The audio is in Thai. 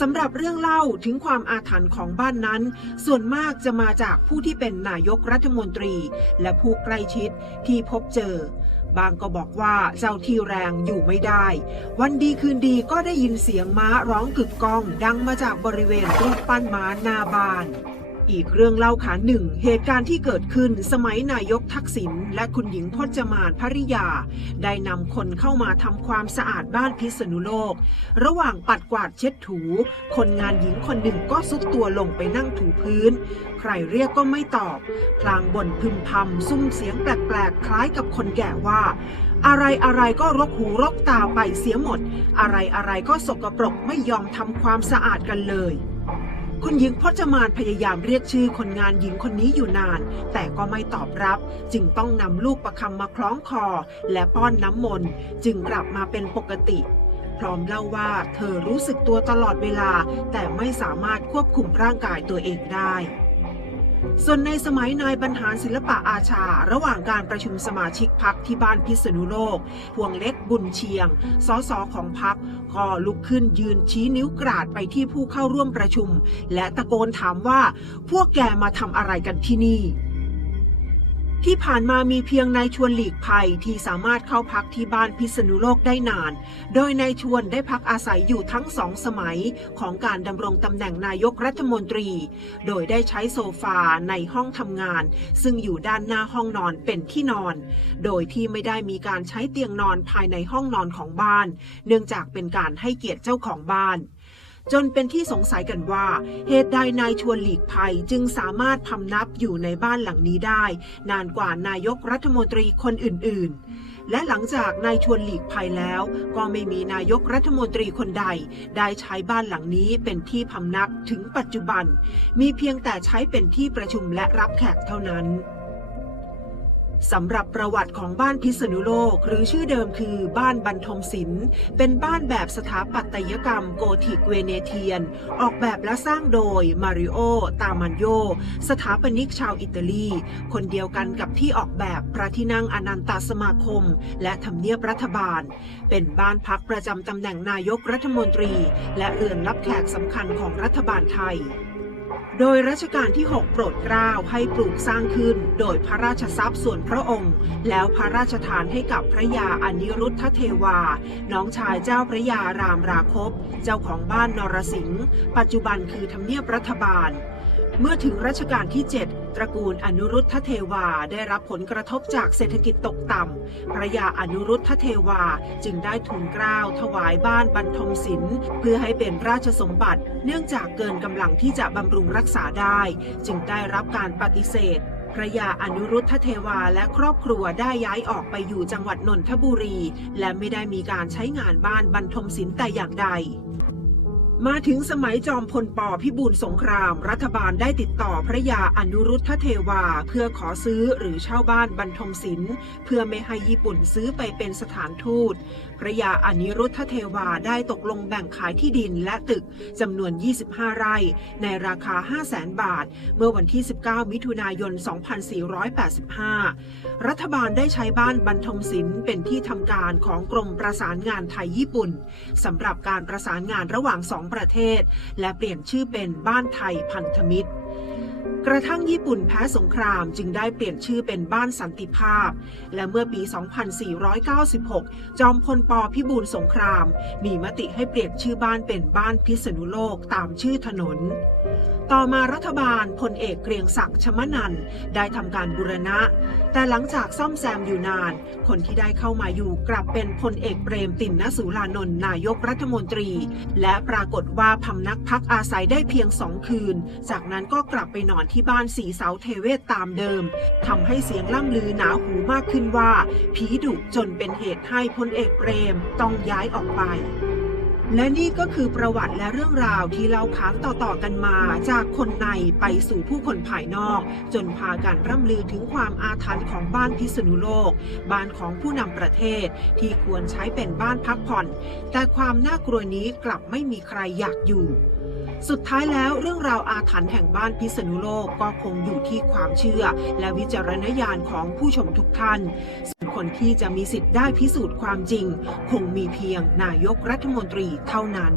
สำหรับเรื่องเล่าถึงความอาถรรพ์ของบ้านนั้น ส่วนมากจะมาจากผู้ที่เป็นนายกรัฐมนตรี และผู้ใกล้ชิดที่พบเจอบางก็บอกว่าเจ้าที่แรงอยู่ไม่ได้ วันดีคืนดีก็ได้ยินเสียงม้าร้องกึกก้อง ดังมาจากบริเวณรูปปั้นม้าหน้าบ้าน อีกเรื่องเล่าขาหนึ่ง เหตุการณ์ที่เกิดขึ้นสมัยนายกทักษิณและคุณหญิงพจมานภริยา ได้นำคนเข้ามาทำความสะอาดบ้านพิษณุโลก ระหว่างปัดกวาดเช็ดถู คนงานหญิงคนหนึ่งก็ซุดตัวลงไปนั่งถูพื้น ใครเรียกก็ไม่ตอบ พลางบ่นพึมพำซุ่มเสียงแปลกๆ คล้ายกับคนแก่ว่าอะไรอะไรก็รกหูรกตาไปเสียหมด อะไรอะไรก็สกปรกไม่ยอมทำความสะอาดกันเลย คุณหญิงพจมานพยายามเรียกชื่อคนงานหญิงคนนี้อยู่นาน แต่ก็ไม่ตอบรับ จึงต้องนำลูกประคำมาคล้องคอ และป้อนน้ำมนต์จึงกลับมาเป็นปกติ พร้อมเล่าว่าเธอรู้สึกตัวตลอดเวลา แต่ไม่สามารถควบคุมร่างกายตัวเองได้ ส่วนในสมัยนายบรรหารศิลปะอาชา ระหว่างการประชุมสมาชิกพักที่บ้านพิษณุโลก พวงเล็กบุญเชียง สสของพักก็ลุกขึ้นยืนชี้นิ้วกราดไปที่ผู้เข้าร่วมประชุม และตะโกนถามว่าพวกแกมาทำอะไรกันที่นี่ ที่ผ่านมามีเพียงนายชวนหลีกภัยที่สามารถเข้าพักที่บ้านพิษณุโลกได้นาน โดยนายชวนได้พักอาศัยอยู่ทั้งสองสมัยของการดำรงตำแหน่งนายกรัฐมนตรี โดยได้ใช้โซฟาในห้องทำงาน ซึ่งอยู่ด้านหน้าห้องนอนเป็นที่นอน โดยที่ไม่ได้มีการใช้เตียงนอนภายในห้องนอนของบ้าน เนื่องจากเป็นการให้เกียรติเจ้าของบ้าน จนเป็นที่สงสัยกันว่า เหตุใดนายชวนหลีกภัยจึงสามารถพำนับอยู่ในบ้านหลังนี้ได้ นานกว่านายกรัฐมนตรีคนอื่น ๆ และหลังจากนายชวนหลีกภัยแล้ว ก็ไม่มีนายกรัฐมนตรีคนใด ได้ใช้บ้านหลังนี้เป็นที่พำนักถึงปัจจุบัน มีเพียงแต่ใช้เป็นที่ประชุมและรับแขกเท่านั้น สำหรับประวัติของบ้านพิษณุโลก หรือชื่อเดิมคือบ้านบรรทมศิลป์เป็นบ้านแบบสถาปัตยกรรมโกธิกเวเนเทียน ออกแบบและสร้างโดยมาริโอ ตามันโย สถาปนิกชาวอิตาลี คนเดียวกันกับที่ออกแบบพระที่นั่งอนันตสมาคม และทำเนียบรัฐบาล เป็นบ้านพักประจำตำแหน่งนายกรัฐมนตรี และเรือนรับแขกสำคัญของรัฐบาลไทย โดยรัชกาลที่ 6 โปรดเกล้าให้ปลูกสร้างขึ้น โดยพระราชทรัพย์ส่วนพระองค์ แล้วพระราชทานให้กับพระยาอนิรุทธเทวา น้องชายเจ้าพระยารามราคบ เจ้าของบ้านนรสิงห์ปัจจุบันคือทำเนียบรัฐบาล เมื่อถึงรัชกาลที่ 7 ตระกูลอนุรุทธเทวาได้รับผลกระทบจากเศรษฐกิจตกต่ำ พระยาอนุรุทธเทวาจึงได้ทูลเกล้าถวายบ้านบรรทมศิลป์เพื่อให้เป็นราชสมบัติ เนื่องจากเกินกำลังที่จะบำรุงรักษาได้ จึงได้รับการปฏิเสธพระยาอนุรุทธเทวาและครอบครัวได้ย้ายออกไปอยู่จังหวัดนนทบุรี และไม่ได้มีการใช้งานบ้านบรรทมศิลป์แต่อย่างใด มาถึงสมัยจอมพลปพิบูลสงคราม รัฐบาลได้ติดต่อพระยาอนุรุทธเทวา เพื่อขอซื้อหรือเช่าบ้านบรรทมศิลป์เพื่อไม่ให้ญี่ปุ่นซื้อไปเป็นสถานทูต พระยาอนิรุทธเทวาได้ตกลงแบ่งขายที่ดินและตึกจำนวน 25 ไร่ ในราคา 5 0 0แสนบาท เมื่อวันที่ 19 มิถุนายน 2485 รัฐบาลได้ใช้บ้านบรรทมศิลป์เป็นที่ทำการของกรมประสานงานไทยญี่ปุ่นสำหรับการประสานงานระหว่างสองประเทศ และเปลี่ยนชื่อเป็นบ้านไทยพันธมิตร กระทั่งญี่ปุ่นแพ้สงครามจึงได้เปลี่ยนชื่อเป็นบ้านสันติภาพ และเมื่อปี 2496 จอมพลปพิบูลสงคราม มีมติให้เปลี่ยนชื่อบ้านเป็นบ้านพิษณุโลกตามชื่อถนน ต่อมารัฐบาลพลเอกเกรียงศักดิ์ชมนันได้ทำการบูรณะ แต่หลังจากซ่อมแซมอยู่นาน คนที่ได้เข้ามาอยู่กลับเป็นพลเอกเปรมตินนสุรานนท์นายกรัฐมนตรี และปรากฏว่าพำนักพักอาศัยได้เพียงสองคืน จากนั้นก็กลับไปนอนที่บ้านสีเสาเทเวศตามเดิมทำให้เสียงล่ำลือหนาหูมากขึ้นว่าผีดุจนเป็นเหตุให้พลเอกเปรมต้องย้ายออกไป และนี่ก็คือประวัติและเรื่องราวที่เราค้างต่อๆกันมา จากคนในไปสู่ผู้คนภายนอก จนพากันร่ำลือถึงความอาถรรพ์ของบ้านพิษณุโลก บ้านของผู้นำประเทศที่ควรใช้เป็นบ้านพักผ่อน แต่ความน่ากลัวนี้กลับไม่มีใครอยากอยู่สุดท้ายแล้วเรื่องราวอาถรรพ์แห่งบ้านพิษณุโลกก็คงอยู่ที่ความเชื่อ และวิจารณญาณของผู้ชมทุกท่าน คนที่จะมีสิทธิ์ได้พิสูจน์ความจริง คงมีเพียงนายกรัฐมนตรีเท่านั้น